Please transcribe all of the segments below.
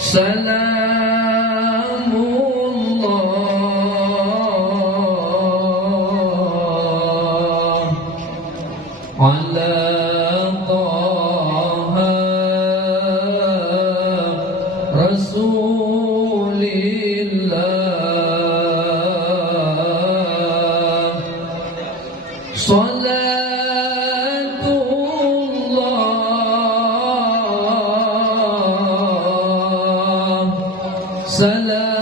Salamullah ala Taha Rasulillah. Salatullah Salamullah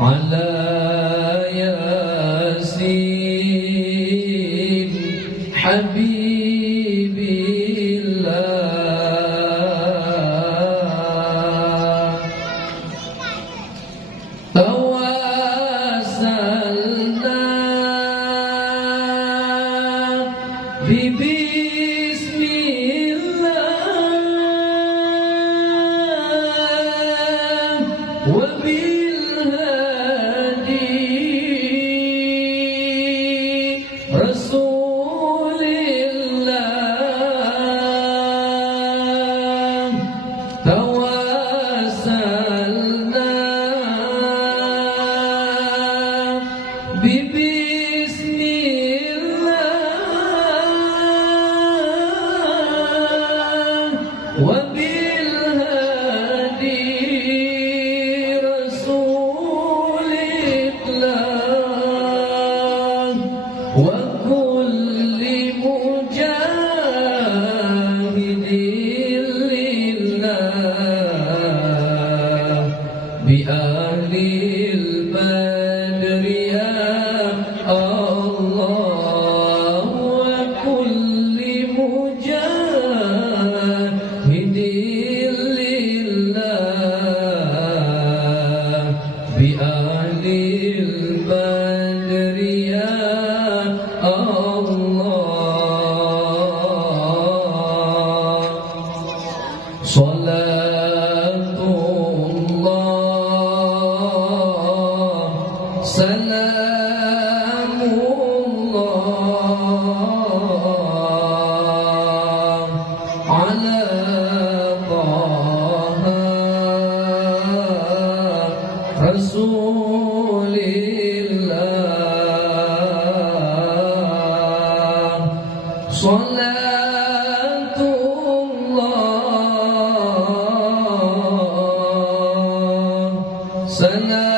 ala Yasin Habibillah. Tawassalna bismillah wa bilhadi Rasulillah. Tawassalna bismillah wa bilhadi Rasulillah wa kulli mujahidin lillah bi ahlil badri ya Allah wa kulli mujahidin lillah bi ahlil badri ya Allah. Salatullah Salamullah ala Taha Rasulillah. Salatullah Salamullah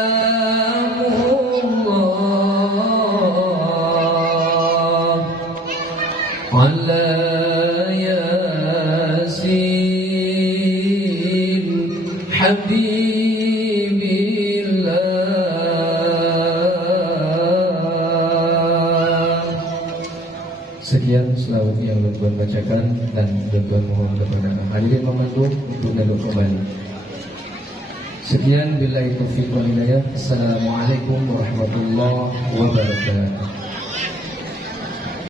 ala Yasin Habibillah. Sekian selawat yang Tuan bacakan dan Tuan mohon kepada hadirin memandu untuk duduk kembali. Sekian billahi taufiq wal hidayah. Assalamualaikum warahmatullahi wabarakatuh.